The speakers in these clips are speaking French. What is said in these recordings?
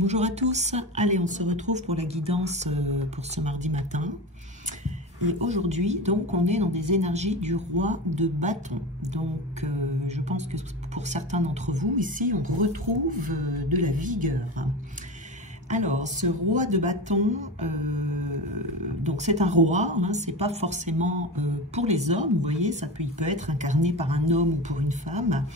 Bonjour à tous, allez on se retrouve pour la guidance pour ce mardi matin. Et aujourd'hui, donc, on est dans des énergies du roi de bâton. Donc, je pense que pour certains d'entre vous, ici, on retrouve de la vigueur. Alors, ce roi de bâton, donc c'est un roi, hein, c'est pas forcément pour les hommes, vous voyez, il peut être incarné par un homme ou pour une femme.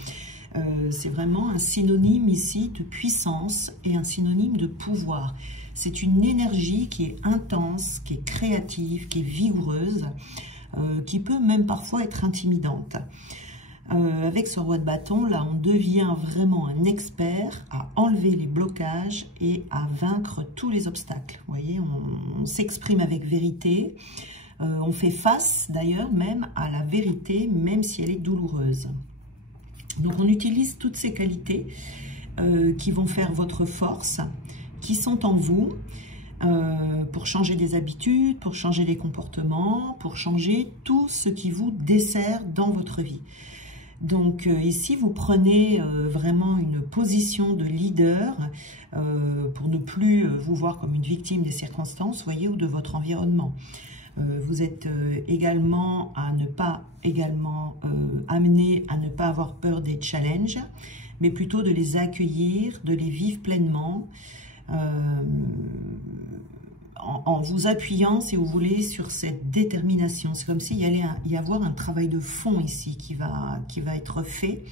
C'est vraiment un synonyme ici de puissance et un synonyme de pouvoir. C'est une énergie qui est intense, qui est créative, qui est vigoureuse, qui peut même parfois être intimidante. Avec ce roi de bâton, là, on devient vraiment un expert à enlever les blocages et à vaincre tous les obstacles. Vous voyez, on s'exprime avec vérité. On fait face d'ailleurs même à la vérité, même si elle est douloureuse. Donc on utilise toutes ces qualités qui vont faire votre force, qui sont en vous, pour changer des habitudes, pour changer des comportements, pour changer tout ce qui vous dessert dans votre vie. Donc ici, vous prenez vraiment une position de leader pour ne plus vous voir comme une victime des circonstances, voyez, ou de votre environnement. Vous êtes également amené à ne pas avoir peur des challenges, mais plutôt de les accueillir, de les vivre pleinement, en vous appuyant, si vous voulez, sur cette détermination. C'est comme s'il y allait y avoir un travail de fond ici qui va être fait.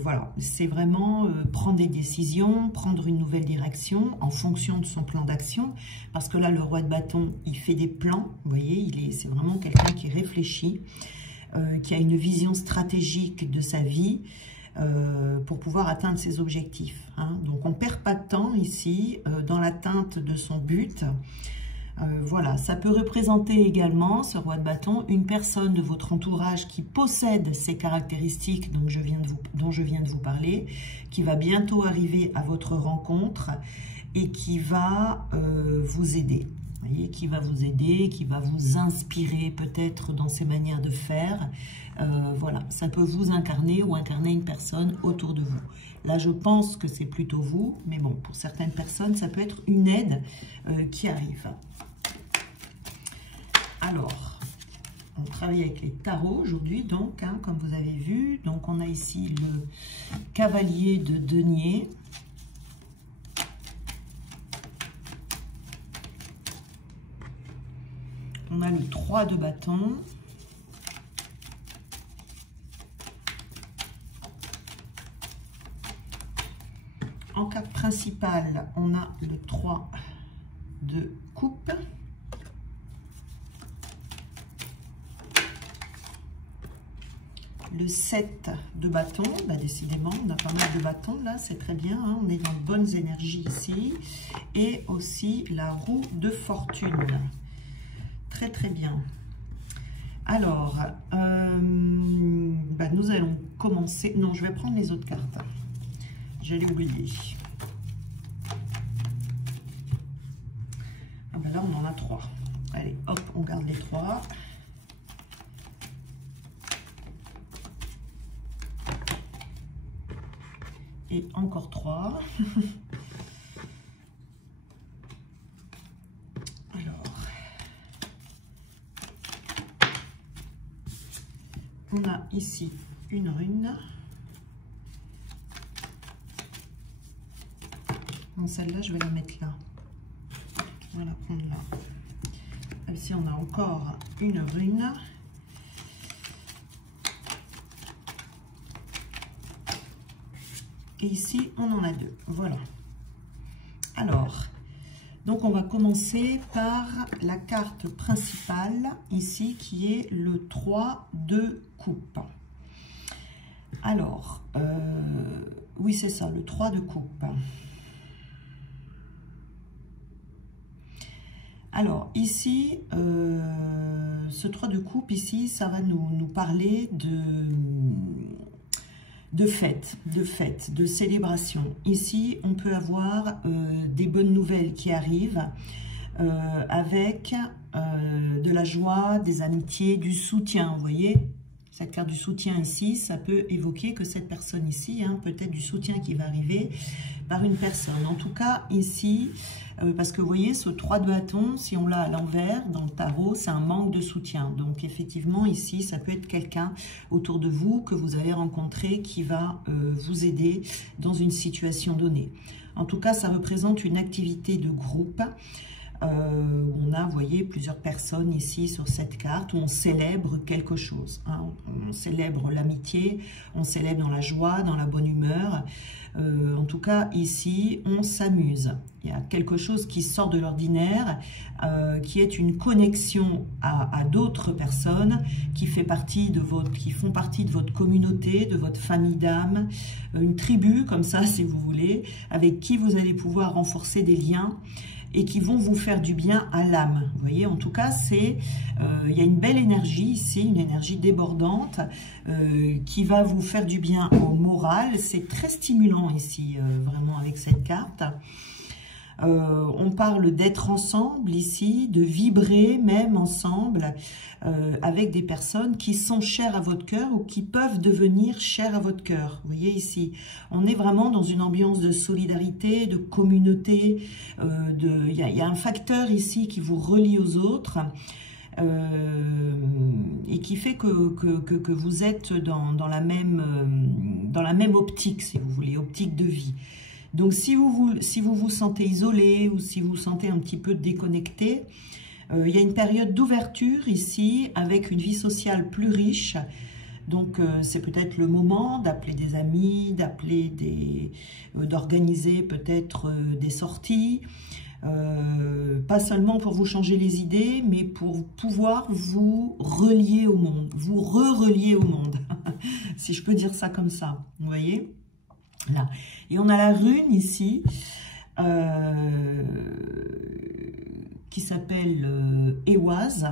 Voilà, c'est vraiment prendre des décisions, prendre une nouvelle direction en fonction de son plan d'action. Parce que là, le roi de bâton, il fait des plans, vous voyez, c'est vraiment quelqu'un qui réfléchit, qui a une vision stratégique de sa vie, pour pouvoir atteindre ses objectifs. Hein. Donc on ne perd pas de temps ici dans l'atteinte de son but. Voilà, ça peut représenter également, ce roi de bâton, une personne de votre entourage qui possède ces caractéristiques dont je viens de vous parler, qui va bientôt arriver à votre rencontre et qui va vous aider. Vous voyez, qui va vous aider, qui va vous inspirer peut-être dans ses manières de faire. Voilà, ça peut vous incarner ou incarner une personne autour de vous. Là, je pense que c'est plutôt vous, mais bon, pour certaines personnes, ça peut être une aide qui arrive. Alors, on travaille avec les tarots aujourd'hui, donc, hein, comme vous avez vu. Donc, on a ici le cavalier de denier. On a le 3 de bâton. En carte principale, on a le 3 de coupe. Le 7 de bâton, bah décidément, on a pas mal de bâtons là, c'est très bien, hein, on est dans de bonnes énergies ici. Et aussi la roue de fortune. Très très bien. Alors, bah nous allons commencer. Non, je vais prendre les autres cartes. J'allais oublier. Ah ben là, on en a 3. Allez, hop, on garde les 3. Et encore 3. On a ici une rune. Bon, celle-là, je vais la mettre là. On va la prendre là. Ici, on a encore une rune. Et ici, on en a 2. Voilà. Alors, donc on va commencer par la carte principale, ici, qui est le 3 de coupe. Alors, oui, c'est ça, le 3 de coupe. Alors, ici, ce 3 de coupe, ici, ça va nous parler de fête, de célébration. Ici, on peut avoir des bonnes nouvelles qui arrivent avec de la joie, des amitiés, du soutien, vous voyez. Cette carte du soutien ici, ça peut évoquer que cette personne ici, hein, peut-être du soutien qui va arriver par une personne. En tout cas, ici, parce que vous voyez, ce 3 de bâton, si on l'a à l'envers, dans le tarot, c'est un manque de soutien. Donc, effectivement, ici, ça peut être quelqu'un autour de vous que vous avez rencontré qui va vous aider dans une situation donnée. En tout cas, ça représente une activité de groupe. On a, vous voyez, plusieurs personnes ici sur cette carte où on célèbre quelque chose. Hein. On célèbre l'amitié, on célèbre dans la joie, dans la bonne humeur. En tout cas, ici, on s'amuse. Il y a quelque chose qui sort de l'ordinaire, qui est une connexion à d'autres personnes qui font partie de votre communauté, de votre famille d'âme, une tribu comme ça, si vous voulez, avec qui vous allez pouvoir renforcer des liens et qui vont vous faire du bien à l'âme. Vous voyez, en tout cas, il y a une belle énergie ici, une énergie débordante qui va vous faire du bien au moral. C'est très stimulant ici, vraiment, avec cette carte. On parle d'être ensemble ici, de vibrer même ensemble avec des personnes qui sont chères à votre cœur ou qui peuvent devenir chères à votre cœur. Vous voyez ici, on est vraiment dans une ambiance de solidarité, de communauté. Il y a un facteur ici qui vous relie aux autres. Et qui fait que vous êtes dans la même optique, si vous voulez, optique de vie. Donc, si vous vous sentez isolé ou si vous vous sentez un petit peu déconnecté, il y a une période d'ouverture ici avec une vie sociale plus riche. Donc, c'est peut-être le moment d'appeler des amis, d'organiser peut-être des sorties. Pas seulement pour vous changer les idées, mais pour pouvoir vous relier au monde, vous re-relier au monde, si je peux dire ça comme ça, vous voyez là. Et on a la rune ici, qui s'appelle Ehwaz,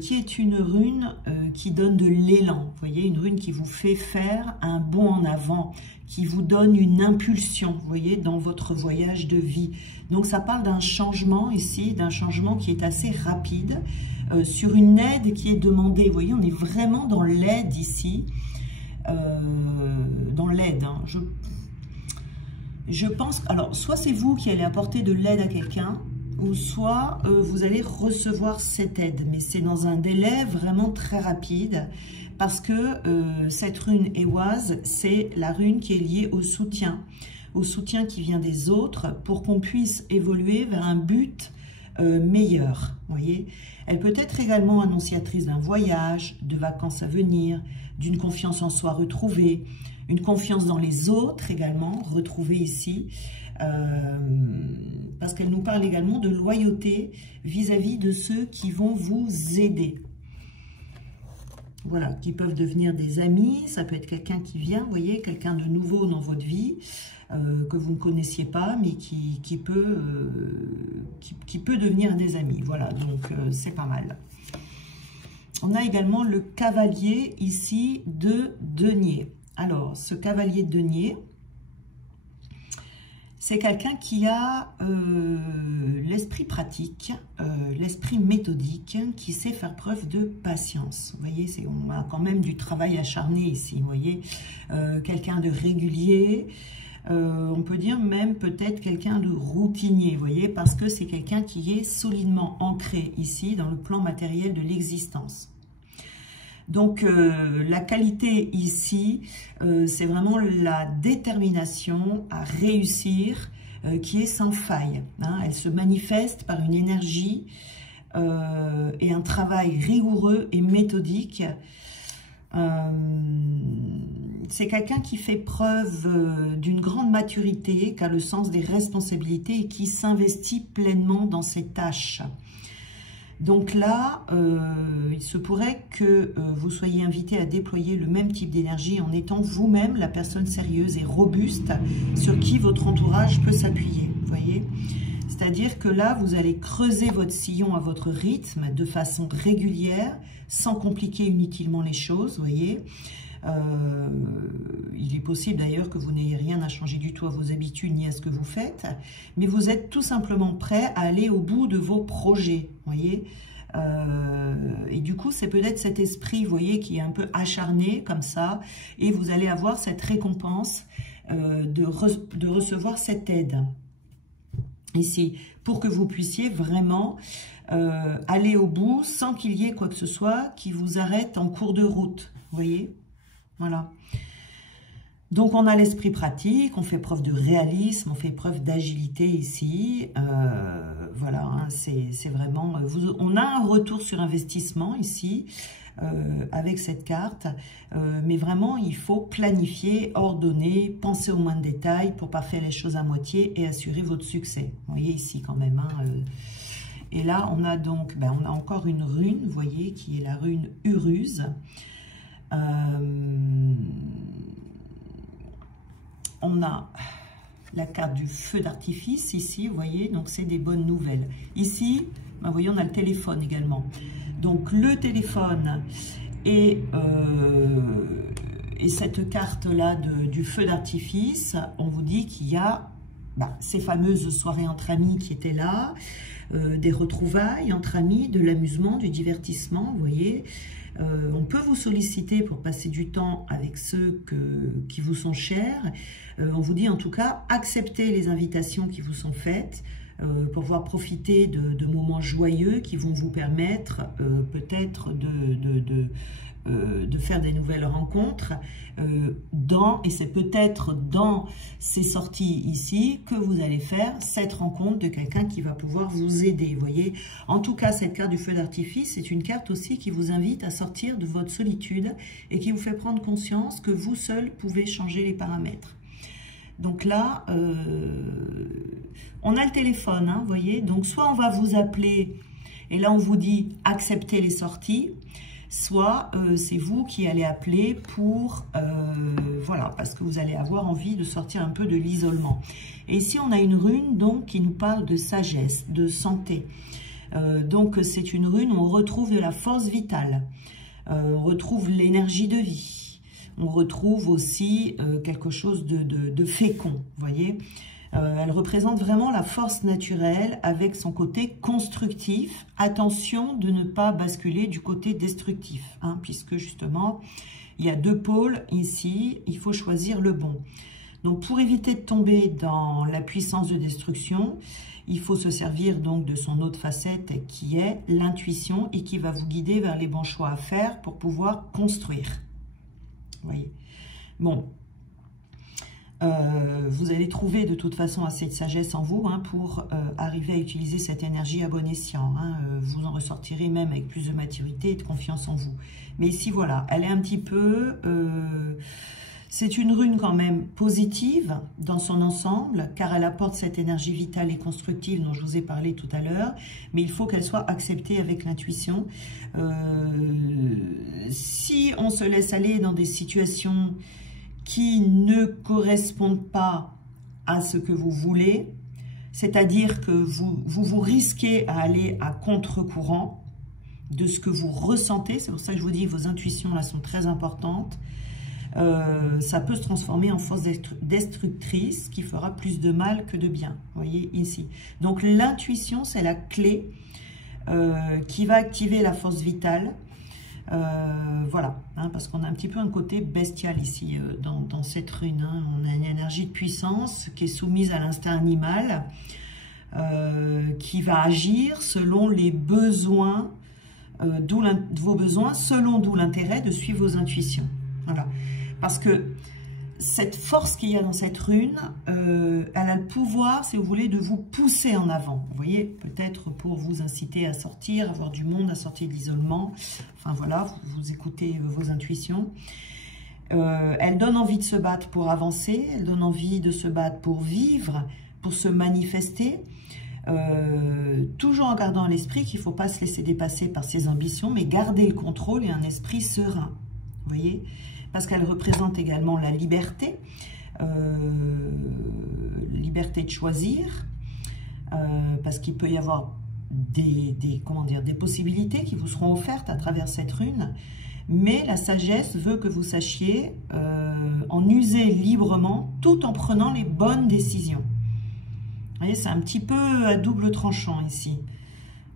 qui est une rune qui donne de l'élan, vous voyez, une rune qui vous fait faire un bond en avant, qui vous donne une impulsion, vous voyez, dans votre voyage de vie. Donc ça parle d'un changement ici, d'un changement qui est assez rapide, sur une aide qui est demandée. Vous voyez, on est vraiment dans l'aide ici, dans l'aide. Hein. Je pense, alors, soit c'est vous qui allez apporter de l'aide à quelqu'un, ou soit vous allez recevoir cette aide. Mais c'est dans un délai vraiment très rapide, parce que cette rune Ehwaz, c'est la rune qui est liée au soutien qui vient des autres, pour qu'on puisse évoluer vers un but meilleur. Vous voyez, elle peut être également annonciatrice d'un voyage, de vacances à venir, d'une confiance en soi retrouvée, une confiance dans les autres également, retrouvée ici, parce qu'elle nous parle également de loyauté vis-à-vis de ceux qui vont vous aider. Voilà, qui peuvent devenir des amis, ça peut être quelqu'un qui vient, vous voyez, quelqu'un de nouveau dans votre vie, que vous ne connaissiez pas, mais qui peut devenir des amis. Voilà, donc c'est pas mal. On a également le cavalier ici de denier. Alors, ce cavalier de denier, c'est quelqu'un qui a l'esprit pratique, l'esprit méthodique, qui sait faire preuve de patience. Vous voyez, on a quand même du travail acharné ici, vous voyez. Quelqu'un de régulier, on peut dire même peut-être quelqu'un de routinier, vous voyez, parce que c'est quelqu'un qui est solidement ancré ici dans le plan matériel de l'existence. Donc, la qualité ici, c'est vraiment la détermination à réussir qui est sans faille. Hein. Elle se manifeste par une énergie et un travail rigoureux et méthodique. C'est quelqu'un qui fait preuve d'une grande maturité, qui a le sens des responsabilités et qui s'investit pleinement dans ses tâches. Donc là, il se pourrait que vous soyez invité à déployer le même type d'énergie en étant vous-même la personne sérieuse et robuste sur qui votre entourage peut s'appuyer. Vous voyez ? C'est-à-dire que là, vous allez creuser votre sillon à votre rythme de façon régulière, sans compliquer inutilement les choses, vous voyez ? Il est possible d'ailleurs que vous n'ayez rien à changer du tout à vos habitudes ni à ce que vous faites, mais vous êtes tout simplement prêt à aller au bout de vos projets, voyez, Et du coup, c'est peut-être cet esprit, vous voyez, qui est un peu acharné comme ça. Et vous allez avoir cette récompense de recevoir cette aide. Ici, pour que vous puissiez vraiment aller au bout sans qu'il y ait quoi que ce soit qui vous arrête en cours de route. Vous voyez? Voilà. Donc, on a l'esprit pratique, on fait preuve de réalisme, on fait preuve d'agilité ici. Voilà, hein, c'est vraiment... on a un retour sur investissement ici, avec cette carte. Mais vraiment, il faut planifier, ordonner, penser au moindre détail pour pas faire les choses à moitié et assurer votre succès. Vous voyez ici quand même. Hein, et là, on a donc... on a encore une rune, vous voyez, qui est la rune Uruse. On a la carte du feu d'artifice ici, vous voyez, donc c'est des bonnes nouvelles. Ici, vous voyez, on a le téléphone également. Donc le téléphone et cette carte-là du feu d'artifice, on vous dit qu'il y a ces fameuses soirées entre amis qui étaient là, des retrouvailles entre amis, de l'amusement, du divertissement, vous voyez. On peut vous solliciter pour passer du temps avec ceux qui vous sont chers. On vous dit en tout cas, acceptez les invitations qui vous sont faites pour pouvoir profiter de moments joyeux qui vont vous permettre peut-être de faire des nouvelles rencontres et c'est peut-être dans ces sorties ici que vous allez faire cette rencontre de quelqu'un qui va pouvoir vous aider, vous voyez. En tout cas, cette carte du feu d'artifice, c'est une carte aussi qui vous invite à sortir de votre solitude et qui vous fait prendre conscience que vous seul pouvez changer les paramètres. Donc là, on a le téléphone, hein, vous voyez. Donc soit on va vous appeler et là on vous dit acceptez les sorties, soit c'est vous qui allez appeler pour, voilà, parce que vous allez avoir envie de sortir un peu de l'isolement. Et ici, on a une rune donc qui nous parle de sagesse, de santé. Donc, c'est une rune où on retrouve de la force vitale, on retrouve l'énergie de vie, on retrouve aussi quelque chose de fécond, vous voyez. Elle représente vraiment la force naturelle avec son côté constructif. Attention de ne pas basculer du côté destructif, hein, puisque justement, il y a deux pôles ici, il faut choisir le bon. Donc, pour éviter de tomber dans la puissance de destruction, il faut se servir donc de son autre facette qui est l'intuition et qui va vous guider vers les bons choix à faire pour pouvoir construire. Vous voyez. Bon. Vous allez trouver de toute façon assez de sagesse en vous hein, pour arriver à utiliser cette énergie à bon escient. Hein. Vous en ressortirez même avec plus de maturité et de confiance en vous. Mais ici, voilà, elle est un petit peu... c'est une rune quand même positive dans son ensemble, car elle apporte cette énergie vitale et constructive dont je vous ai parlé tout à l'heure, mais il faut qu'elle soit acceptée avec l'intuition. Si on se laisse aller dans des situations qui ne correspondent pas à ce que vous voulez, c'est-à-dire que vous risquez à aller à contre-courant de ce que vous ressentez, c'est pour ça que je vous dis que vos intuitions là sont très importantes, ça peut se transformer en force destructrice qui fera plus de mal que de bien, vous voyez ici. Donc l'intuition, c'est la clé qui va activer la force vitale. Voilà, hein, parce qu'on a un petit peu un côté bestial ici dans cette rune. Hein. On a une énergie de puissance qui est soumise à l'instinct animal, qui va agir selon les besoins, vos besoins, selon d'où l'intérêt de suivre vos intuitions. Voilà, parce que cette force qu'il y a dans cette rune, elle a le pouvoir, si vous voulez, de vous pousser en avant. Vous voyez, peut-être pour vous inciter à sortir, à voir du monde, à sortir de l'isolement. Enfin voilà, vous écoutez vos intuitions. Elle donne envie de se battre pour avancer, elle donne envie de se battre pour vivre, pour se manifester. Toujours en gardant à l'esprit qu'il ne faut pas se laisser dépasser par ses ambitions, mais garder le contrôle et un esprit serein. Vous voyez ? Parce qu'elle représente également la liberté, liberté de choisir, parce qu'il peut y avoir des possibilités qui vous seront offertes à travers cette rune, mais la sagesse veut que vous sachiez en user librement tout en prenant les bonnes décisions. Vous voyez, c'est un petit peu à double tranchant ici.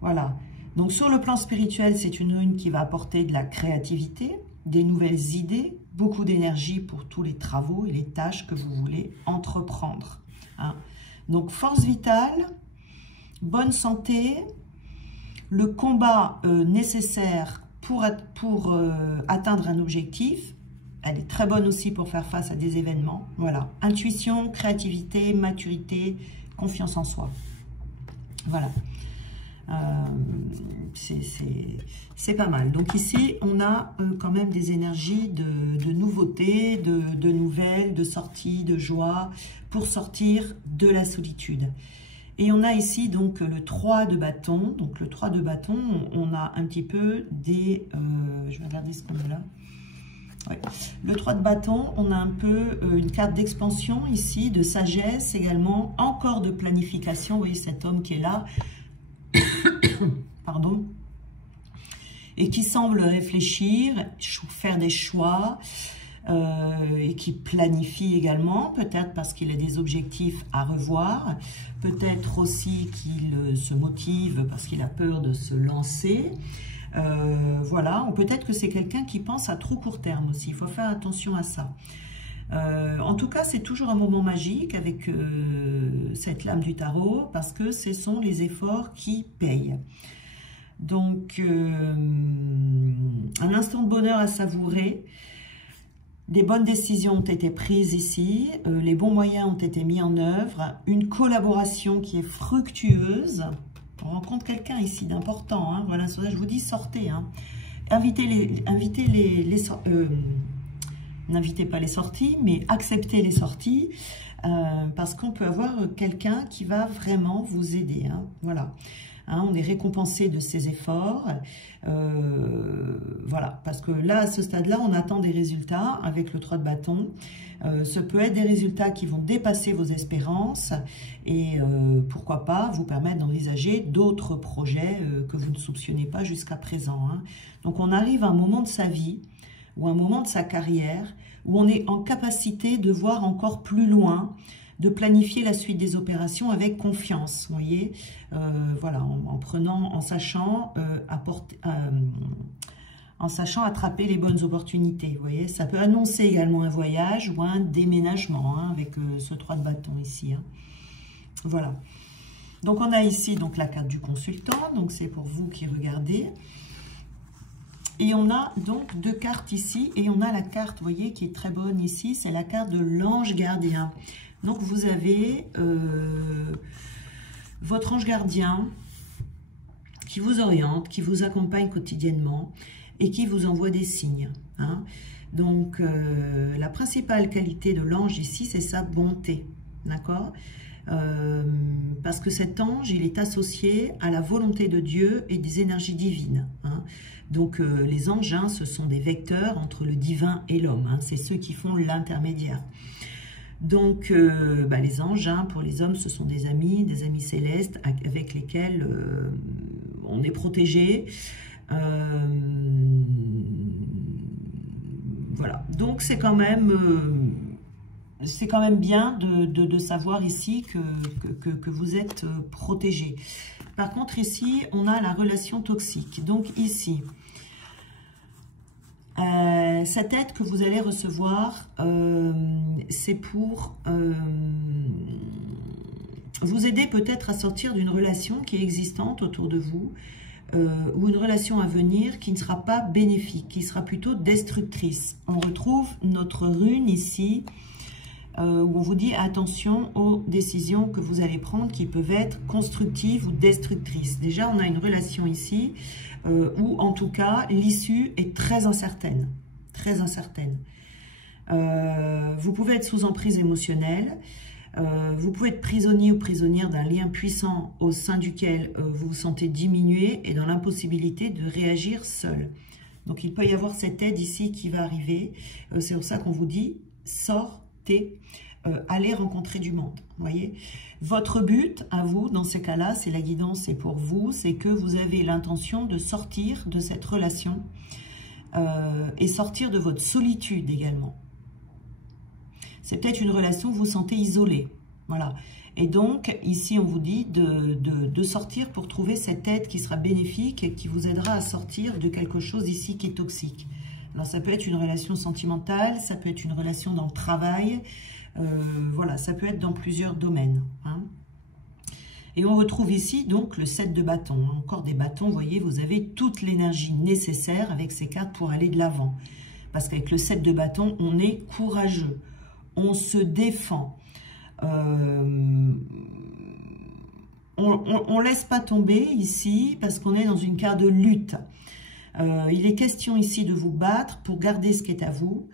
Voilà. Donc sur le plan spirituel, c'est une rune qui va apporter de la créativité, des nouvelles idées, beaucoup d'énergie pour tous les travaux et les tâches que vous voulez entreprendre. Hein. Donc force vitale, bonne santé, le combat nécessaire pour atteindre un objectif. Elle est très bonne aussi pour faire face à des événements. Voilà, intuition, créativité, maturité, confiance en soi. Voilà. C'est pas mal. Donc ici, on a quand même des énergies de nouveautés, de nouvelles, de sorties, de joie, pour sortir de la solitude. Et on a ici donc le 3 de bâton. Donc le 3 de bâton, on a un petit peu des... je vais regarder ce qu'on a là. Ouais. Le 3 de bâton, on a un peu une carte d'expansion ici, de sagesse également, encore de planification. Vous voyez cet homme qui est là, pardon, et qui semble réfléchir, faire des choix, et qui planifie également, peut-être parce qu'il a des objectifs à revoir, peut-être aussi qu'il se motive parce qu'il a peur de se lancer. Voilà, ou peut-être que c'est quelqu'un qui pense à trop court terme aussi, il faut faire attention à ça. En tout cas, c'est toujours un moment magique avec cette lame du tarot, parce que ce sont les efforts qui payent. Donc, un instant de bonheur à savourer. Des bonnes décisions ont été prises ici, les bons moyens ont été mis en œuvre, une collaboration qui est fructueuse. On rencontre quelqu'un ici d'important, hein. Voilà, je vous dis, sortez. Hein. N'invitez pas les sorties, mais acceptez les sorties, parce qu'on peut avoir quelqu'un qui va vraiment vous aider. Hein. Voilà. Hein, on est récompensé de ses efforts. Voilà, parce que là, à ce stade-là, on attend des résultats avec le 3 de bâton. Ce peut être des résultats qui vont dépasser vos espérances et pourquoi pas vous permettre d'envisager d'autres projets que vous ne soupçonnez pas jusqu'à présent. Hein. Donc, on arrive à un moment de sa vie ou un moment de sa carrière où on est en capacité de voir encore plus loin, de planifier la suite des opérations avec confiance, vous voyez, voilà, en sachant attraper les bonnes opportunités, vous voyez. Ça peut annoncer également un voyage ou un déménagement, hein, avec ce 3 de bâton ici, hein. Voilà. Donc on a ici donc la carte du consultant, donc c'est pour vous qui regardez. Et on a donc 2 cartes ici, et on a la carte, vous voyez, qui est très bonne ici, c'est la carte de l'ange gardien. Donc vous avez votre ange gardien qui vous oriente, qui vous accompagne quotidiennement et qui vous envoie des signes. Hein. Donc la principale qualité de l'ange ici, c'est sa bonté. D'accord ? Parce que cet ange, il est associé à la volonté de Dieu et des énergies divines. Hein. Donc les anges, hein, ce sont des vecteurs entre le divin et l'homme. Hein. C'est ceux qui font l'intermédiaire. Donc les anges, hein, pour les hommes, ce sont des amis célestes avec lesquels on est protégé. Voilà. Donc c'est quand même... c'est quand même bien de savoir ici que vous êtes protégé. Par contre, ici, on a la relation toxique. Donc ici, cette aide que vous allez recevoir, c'est pour vous aider peut-être à sortir d'une relation qui est existante autour de vous, ou une relation à venir qui ne sera pas bénéfique, qui sera plutôt destructrice. On retrouve notre rune ici, où on vous dit attention aux décisions que vous allez prendre qui peuvent être constructives ou destructrices. Déjà, on a une relation ici où, en tout cas, l'issue est très incertaine. Très incertaine. Vous pouvez être sous emprise émotionnelle. Vous pouvez être prisonnier ou prisonnière d'un lien puissant au sein duquel vous vous sentez diminué et dans l'impossibilité de réagir seul. Donc, il peut y avoir cette aide ici qui va arriver. C'est pour ça qu'on vous dit « sortez ». Aller rencontrer du monde, voyez. Votre but à vous, dans ces cas-là, c'est la guidance, c'est pour vous, c'est que vous avez l'intention de sortir de cette relation et sortir de votre solitude également. C'est peut-être une relation où vous vous sentez isolé, voilà. Et donc, ici, on vous dit de sortir pour trouver cette aide qui sera bénéfique et qui vous aidera à sortir de quelque chose ici qui est toxique. Alors, ça peut être une relation sentimentale, ça peut être une relation dans le travail, voilà, ça peut être dans plusieurs domaines. Hein. Et on retrouve ici, donc, le 7 de bâton. Encore des bâtons, vous voyez, vous avez toute l'énergie nécessaire avec ces cartes pour aller de l'avant. Parce qu'avec le 7 de bâton, on est courageux, on se défend. On laisse pas tomber ici parce qu'on est dans une carte de lutte. Il est question ici de vous battre pour garder ce qui est à vous,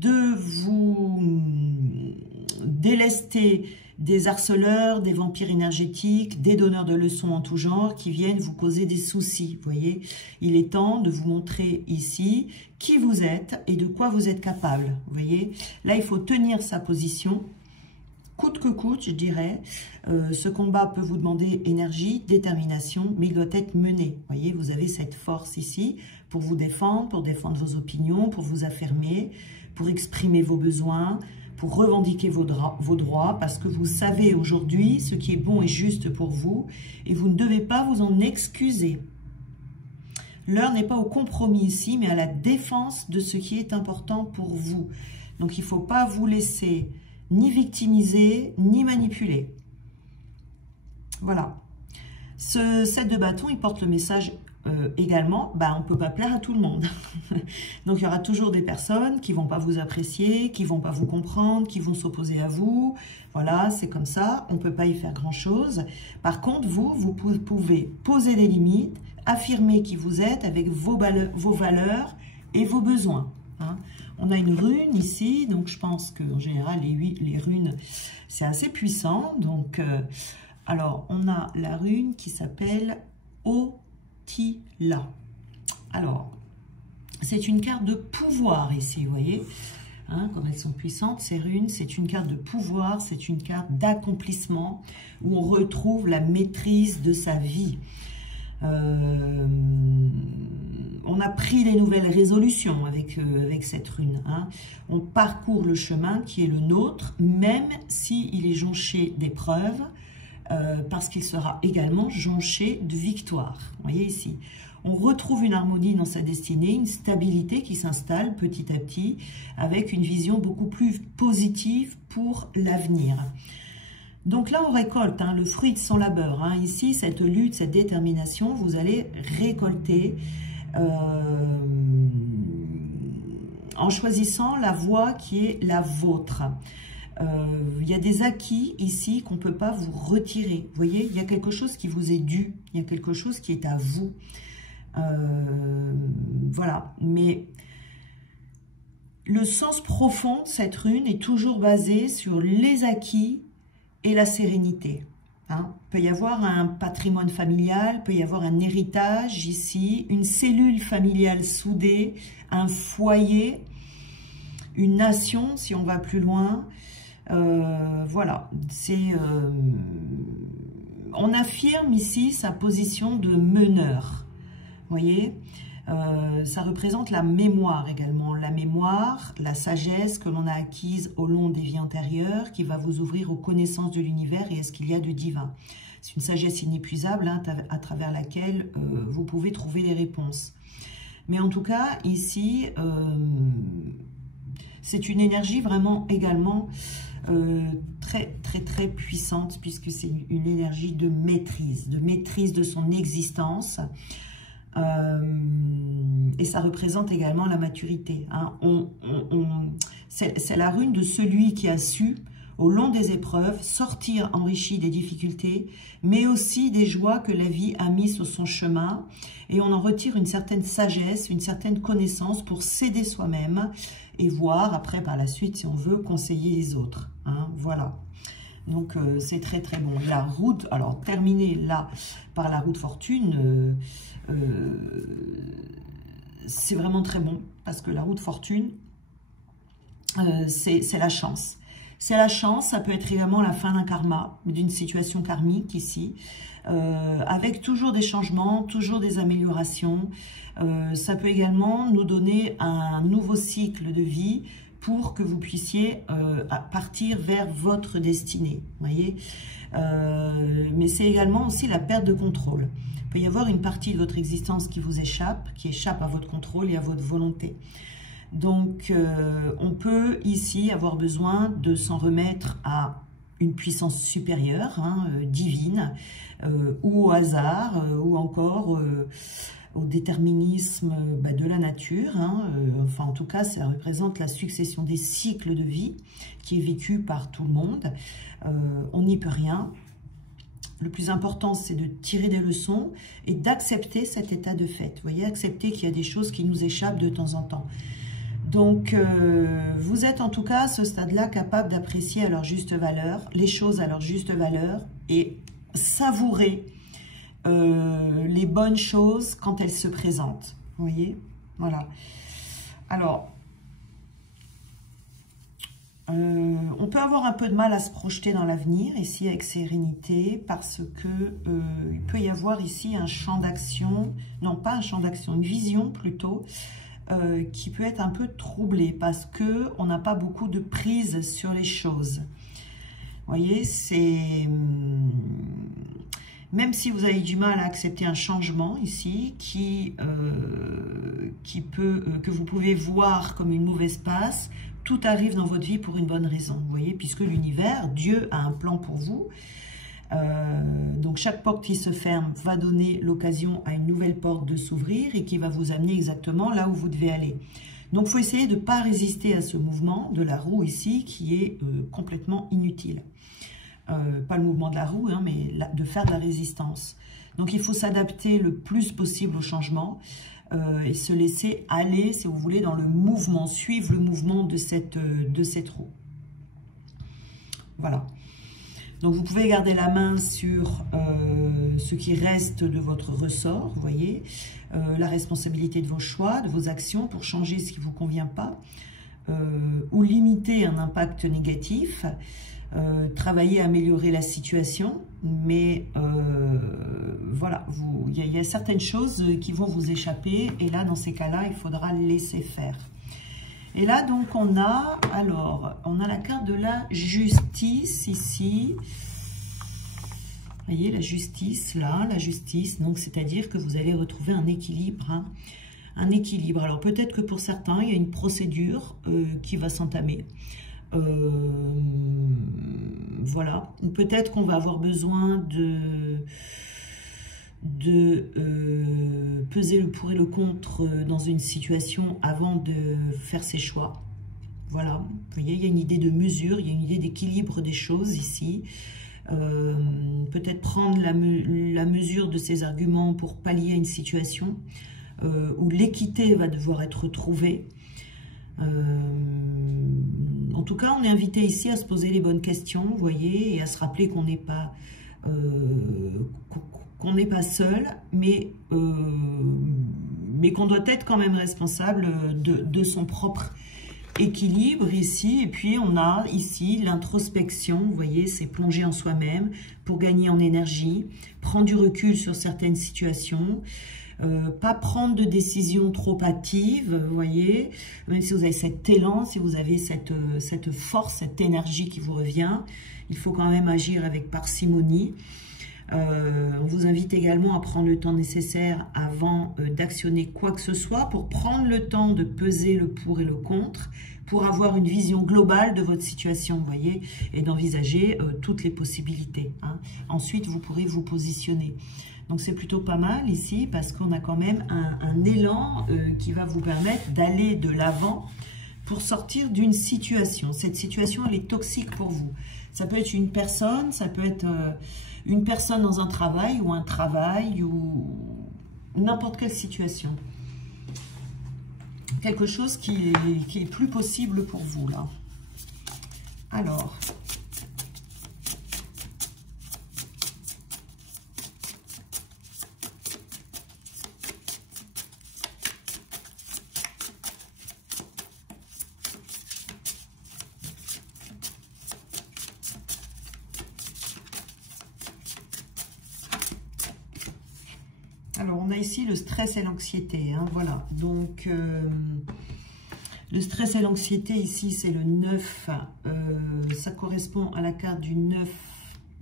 de vous délester des harceleurs, des vampires énergétiques, des donneurs de leçons en tout genre qui viennent vous causer des soucis. Vous voyez, il est temps de vous montrer ici qui vous êtes et de quoi vous êtes capable. Vous voyez, là, il faut tenir sa position, coûte que coûte, je dirais. Ce combat peut vous demander énergie, détermination, mais il doit être mené. Vous voyez, vous avez cette force ici pour vous défendre, pour défendre vos opinions, pour vous affirmer, pour exprimer vos besoins, pour revendiquer vos droits, parce que vous savez aujourd'hui ce qui est bon et juste pour vous, et vous ne devez pas vous en excuser. L'heure n'est pas au compromis ici, mais à la défense de ce qui est important pour vous. Donc, il ne faut pas vous laisser ni victimiser, ni manipuler. Voilà. Ce 7 de bâton, il porte le message également, on ne peut pas plaire à tout le monde. Donc, il y aura toujours des personnes qui ne vont pas vous apprécier, qui ne vont pas vous comprendre, qui vont s'opposer à vous. Voilà, c'est comme ça, on ne peut pas y faire grand-chose. Par contre, vous pouvez poser des limites, affirmer qui vous êtes avec vos valeurs et vos besoins. Hein. On a une rune ici, donc je pense qu'en général, les runes, c'est assez puissant. Donc, alors, on a la rune qui s'appelle Otila. Alors, c'est une carte de pouvoir ici, vous voyez, hein, comme elles sont puissantes, ces runes, c'est une carte de pouvoir, c'est une carte d'accomplissement, où on retrouve la maîtrise de sa vie. On a pris les nouvelles résolutions avec cette rune. Hein. On parcourt le chemin qui est le nôtre, même s'il est jonché d'épreuves, parce qu'il sera également jonché de victoire. Vous voyez ici, on retrouve une harmonie dans sa destinée, une stabilité qui s'installe petit à petit, avec une vision beaucoup plus positive pour l'avenir. Donc là, on récolte le fruit de son labeur. Hein. Ici, cette lutte, cette détermination, vous allez récolter en choisissant la voie qui est la vôtre. Il y a des acquis ici qu'on ne peut pas vous retirer. Vous voyez, il y a quelque chose qui vous est dû. Il y a quelque chose qui est à vous. Voilà. Mais le sens profond de cette rune est toujours basé sur les acquis et la sérénité. Hein. Il peut y avoir un patrimoine familial, il peut y avoir un héritage ici, une cellule familiale soudée, un foyer, une nation, si on va plus loin. Voilà, on affirme ici sa position de meneur. Vous voyez, ça représente la mémoire également. La mémoire, la sagesse que l'on a acquise au long des vies antérieures, qui va vous ouvrir aux connaissances de l'univers et à ce qu'il y a de divin. C'est une sagesse inépuisable à travers laquelle vous pouvez trouver les réponses. Mais en tout cas, ici, c'est une énergie vraiment également très puissante, puisque c'est une énergie de maîtrise de son existence. Et ça représente également la maturité. Hein. C'est la rune de celui qui a su, au long des épreuves, sortir enrichi des difficultés, mais aussi des joies que la vie a mis sur son chemin. Et on en retire une certaine sagesse, une certaine connaissance pour s'aider soi-même et voir après, par la suite, si on veut, conseiller les autres. Hein. Voilà. Donc, c'est très bon. La route, alors, terminée là par la roue de fortune, c'est vraiment très bon, parce que la roue de fortune, c'est la chance. C'est la chance, ça peut être également la fin d'un karma, d'une situation karmique ici, avec toujours des changements, toujours des améliorations. Ça peut également nous donner un nouveau cycle de vie pour que vous puissiez partir vers votre destinée, voyez. Mais c'est également aussi la perte de contrôle. Il peut y avoir une partie de votre existence qui vous échappe, qui échappe à votre contrôle et à votre volonté. Donc, on peut ici avoir besoin de s'en remettre à une puissance supérieure, hein, divine, ou au hasard, ou encore au déterminisme de la nature. Hein, enfin, en tout cas, ça représente la succession des cycles de vie qui est vécue par tout le monde. On n'y peut rien. Le plus important, c'est de tirer des leçons et d'accepter cet état de fait. Vous voyez, accepter qu'il y a des choses qui nous échappent de temps en temps. Donc, vous êtes en tout cas à ce stade-là capable d'apprécier à leur juste valeur, les choses à leur juste valeur et savourer les bonnes choses quand elles se présentent. Vous voyez? Voilà. Alors, on peut avoir un peu de mal à se projeter dans l'avenir ici avec sérénité parce que il peut y avoir ici un champ d'action, non pas un champ d'action, une vision plutôt, qui peut être un peu troublée parce que on n'a pas beaucoup de prise sur les choses. Vous voyez, c'est même si vous avez du mal à accepter un changement ici que vous pouvez voir comme une mauvaise passe, tout arrive dans votre vie pour une bonne raison, vous voyez, puisque l'univers, Dieu a un plan pour vous. Donc chaque porte qui se ferme va donner l'occasion à une nouvelle porte de s'ouvrir et qui va vous amener exactement là où vous devez aller. Donc il faut essayer de ne pas résister à ce mouvement de la roue ici qui est complètement inutile. Pas le mouvement de la roue, hein, mais de faire de la résistance. Donc il faut s'adapter le plus possible au changement et se laisser aller, si vous voulez, dans le mouvement, suivre le mouvement de cette roue. Voilà. Donc vous pouvez garder la main sur ce qui reste de votre ressort, vous voyez, la responsabilité de vos choix, de vos actions pour changer ce qui ne vous convient pas, ou limiter un impact négatif, travailler à améliorer la situation, mais voilà, il y a certaines choses qui vont vous échapper, et là, dans ces cas-là, il faudra laisser faire. Et là, donc, on a la carte de la justice ici. Vous voyez, la justice, là, la justice. Donc, c'est-à-dire que vous allez retrouver un équilibre. Hein, un équilibre. Alors, peut-être que pour certains, il y a une procédure qui va s'entamer. Voilà. Peut-être qu'on va avoir besoin de peser le pour et le contre dans une situation avant de faire ses choix. Voilà, vous voyez, il y a une idée de mesure, il y a une idée d'équilibre des choses ici. Peut-être prendre la mesure de ses arguments pour pallier à une situation où l'équité va devoir être trouvée. En tout cas, on est invité ici à se poser les bonnes questions, vous voyez, et à se rappeler qu'on n'est pas... qu'on n'est pas seul, mais qu'on doit être quand même responsable de son propre équilibre ici. Et puis on a ici l'introspection, vous voyez, c'est plonger en soi-même pour gagner en énergie, prendre du recul sur certaines situations, pas prendre de décisions trop hâtives, vous voyez, même si vous avez cet élan, si vous avez cette force, cette énergie qui vous revient, il faut quand même agir avec parcimonie. On vous invite également à prendre le temps nécessaire avant d'actionner quoi que ce soit pour prendre le temps de peser le pour et le contre, pour avoir une vision globale de votre situation, vous voyez, et d'envisager toutes les possibilités. Hein. Ensuite, vous pourrez vous positionner. Donc, c'est plutôt pas mal ici parce qu'on a quand même un élan qui va vous permettre d'aller de l'avant pour sortir d'une situation. Cette situation, elle est toxique pour vous. Ça peut être une personne, ça peut être... une personne dans un travail ou n'importe quelle situation. Quelque chose qui est plus possible pour vous, là. Alors... Alors, on a ici le stress et l'anxiété, hein, voilà. Donc, Le stress et l'anxiété, ici, c'est le 9. Ça correspond à la carte du 9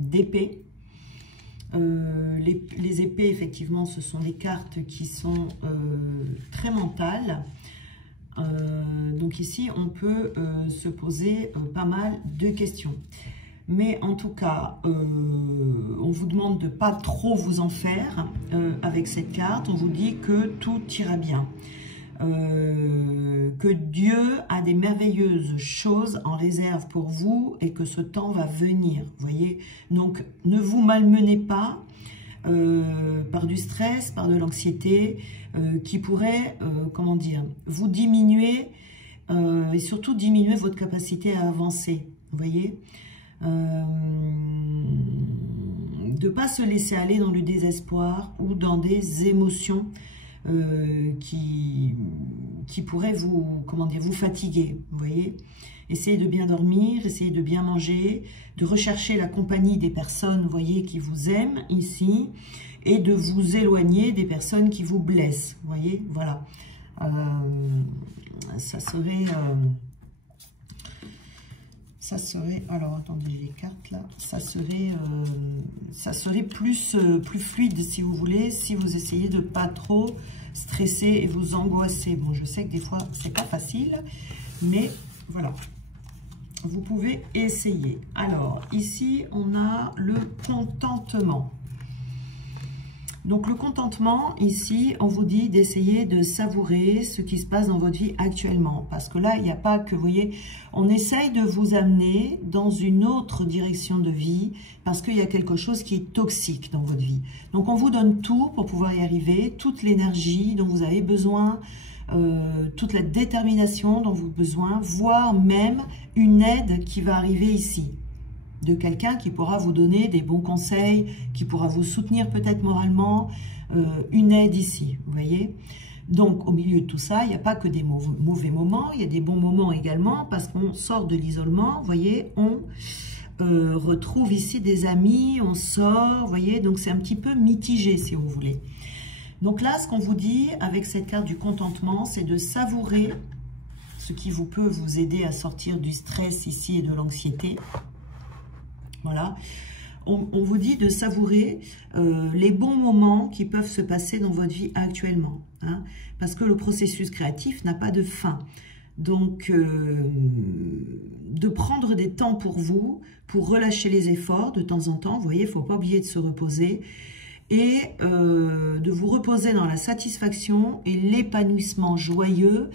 d'épée. Les épées, effectivement, ce sont des cartes qui sont très mentales. Donc ici, on peut se poser pas mal de questions. Mais en tout cas, on vous demande de ne pas trop vous en faire avec cette carte. On vous dit que tout ira bien. Que Dieu a des merveilleuses choses en réserve pour vous et que ce temps va venir. Vous voyez, donc ne vous malmenez pas par du stress, par de l'anxiété qui pourrait, comment dire, vous diminuer et surtout diminuer votre capacité à avancer. Vous voyez, de ne pas se laisser aller dans le désespoir ou dans des émotions qui pourraient vous, comment dire, vous fatiguer. Vous voyez, essayez de bien dormir, essayez de bien manger, de rechercher la compagnie des personnes, vous voyez, qui vous aiment ici, et de vous éloigner des personnes qui vous blessent. Vous voyez, voilà. Ça serait, alors attendez les cartes là, ça serait plus fluide si vous voulez, si vous essayez de pas trop stresser et vous angoisser. Bon, je sais que des fois c'est pas facile, mais voilà, vous pouvez essayer. Alors ici on a le contentement. Donc le contentement, ici, on vous dit d'essayer de savourer ce qui se passe dans votre vie actuellement. Parce que là, il n'y a pas que, vous voyez, on essaye de vous amener dans une autre direction de vie parce qu'il y a quelque chose qui est toxique dans votre vie. Donc on vous donne tout pour pouvoir y arriver, toute l'énergie dont vous avez besoin, toute la détermination dont vous avez besoin, voire même une aide qui va arriver ici. De quelqu'un qui pourra vous donner des bons conseils, qui pourra vous soutenir peut-être moralement, une aide ici, vous voyez. Donc, au milieu de tout ça, il n'y a pas que des mauvais moments, il y a des bons moments également, parce qu'on sort de l'isolement, vous voyez, on retrouve ici des amis, on sort, vous voyez, donc c'est un petit peu mitigé, si vous voulez. Donc là, ce qu'on vous dit avec cette carte du contentement, c'est de savourer ce qui peut vous aider à sortir du stress ici et de l'anxiété. Voilà, on vous dit de savourer les bons moments qui peuvent se passer dans votre vie actuellement, hein, parce que le processus créatif n'a pas de fin. Donc, de prendre des temps pour vous, pour relâcher les efforts de temps en temps, vous voyez, il ne faut pas oublier de se reposer, et de vous reposer dans la satisfaction et l'épanouissement joyeux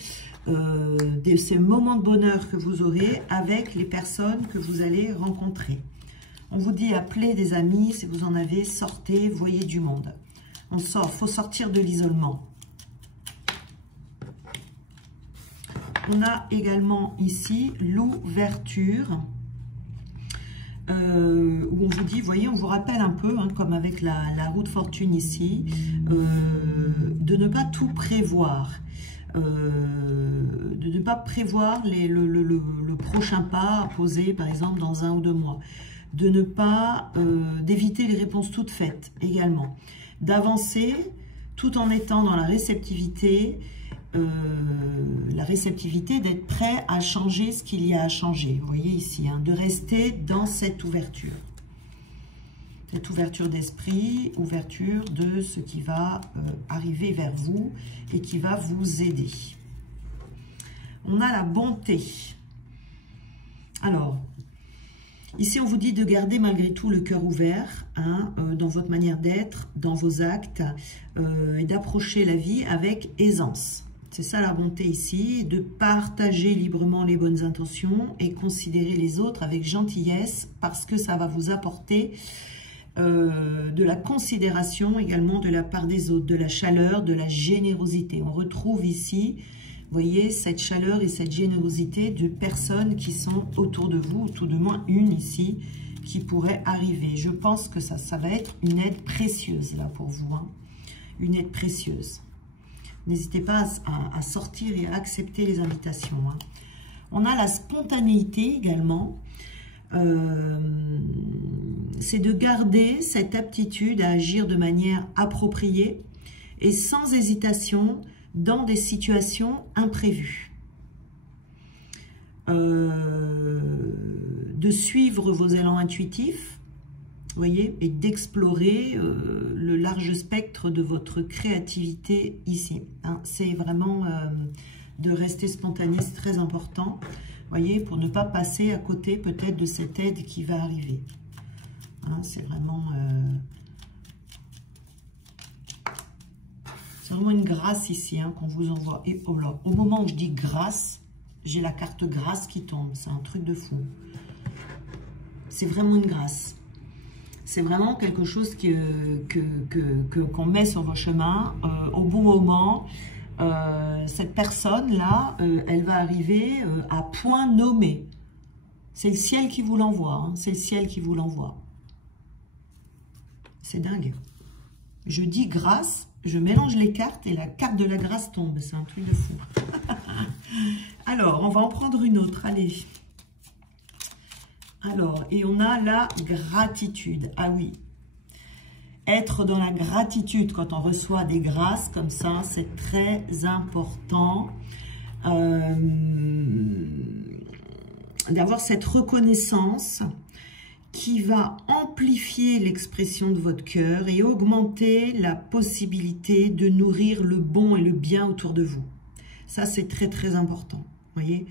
de ces moments de bonheur que vous aurez avec les personnes que vous allez rencontrer. On vous dit appelez des amis, si vous en avez, sortez, voyez du monde. On sort, il faut sortir de l'isolement. On a également ici l'ouverture, où on vous dit, vous voyez, on vous rappelle un peu, hein, comme avec la roue de fortune ici, de ne pas tout prévoir. De ne pas prévoir le prochain pas à poser, par exemple, dans 1 ou 2 mois. De ne pas, d'éviter les réponses toutes faites également. D'avancer tout en étant dans la réceptivité d'être prêt à changer ce qu'il y a à changer. Vous voyez ici, hein, de rester dans cette ouverture. Cette ouverture d'esprit, ouverture de ce qui va arriver vers vous et qui va vous aider. On a la bonté. Alors, ici, on vous dit de garder malgré tout le cœur ouvert, hein, dans votre manière d'être, dans vos actes, et d'approcher la vie avec aisance. C'est ça la bonté ici, de partager librement les bonnes intentions et considérer les autres avec gentillesse parce que ça va vous apporter de la considération également de la part des autres, de la chaleur, de la générosité. On retrouve ici, vous voyez, cette chaleur et cette générosité de personnes qui sont autour de vous, ou tout de moins une ici, qui pourrait arriver. Je pense que ça va être une aide précieuse là pour vous, hein. Une aide précieuse. N'hésitez pas à sortir et à accepter les invitations, hein. On a la spontanéité également. C'est de garder cette aptitude à agir de manière appropriée et sans hésitation dans des situations imprévues. de suivre vos élans intuitifs, vous voyez, et d'explorer le large spectre de votre créativité ici. Hein. C'est vraiment de rester spontané, c'est très important, vous voyez, pour ne pas passer à côté peut-être de cette aide qui va arriver. Hein, c'est vraiment une grâce ici hein, qu'on vous envoie. Et oh là, au moment où je dis grâce, j'ai la carte grâce qui tombe. C'est un truc de fou. C'est vraiment une grâce. C'est vraiment quelque chose qu'on met sur vos chemins au bon moment. Cette personne-là, elle va arriver à point nommé. C'est le ciel qui vous l'envoie. Hein, c'est le ciel qui vous l'envoie. C'est dingue. Je dis grâce, je mélange les cartes et la carte de la grâce tombe. C'est un truc de fou. Alors, on va en prendre une autre. Allez. Alors, et on a la gratitude. Ah oui. Être dans la gratitude quand on reçoit des grâces comme ça, c'est très important. D'avoir cette reconnaissance qui va amplifier l'expression de votre cœur et augmenter la possibilité de nourrir le bon et le bien autour de vous. Ça, c'est très, très important. Vous voyez,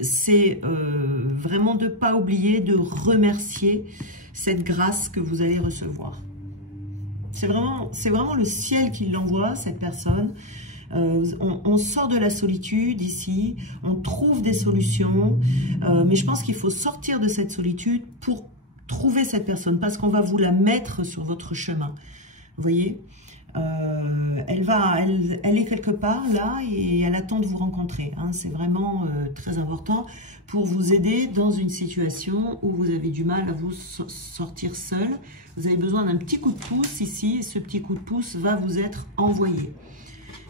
c'est vraiment de ne pas oublier de remercier cette grâce que vous allez recevoir. C'est vraiment le ciel qui l'envoie, cette personne. On sort de la solitude ici, on trouve des solutions, mais je pense qu'il faut sortir de cette solitude pour trouver cette personne, parce qu'on va vous la mettre sur votre chemin. Vous voyez, elle est quelque part là et elle attend de vous rencontrer. Hein. C'est vraiment très important pour vous aider dans une situation où vous avez du mal à vous sortir seul. Vous avez besoin d'un petit coup de pouce ici, et ce petit coup de pouce va vous être envoyé.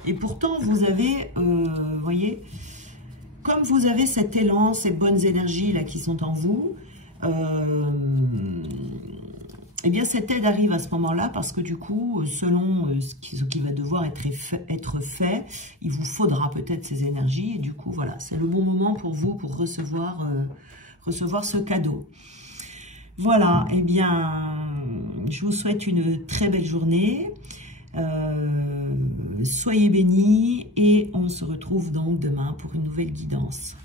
Et pourtant, vous avez, voyez, comme vous avez cet élan, ces bonnes énergies là qui sont en vous, eh bien cette aide arrive à ce moment-là parce que du coup, selon ce qui va devoir être fait, il vous faudra peut-être ces énergies. Et du coup, voilà, c'est le bon moment pour vous pour recevoir ce cadeau. Voilà, eh bien, je vous souhaite une très belle journée. Soyez bénis et on se retrouve donc demain pour une nouvelle guidance.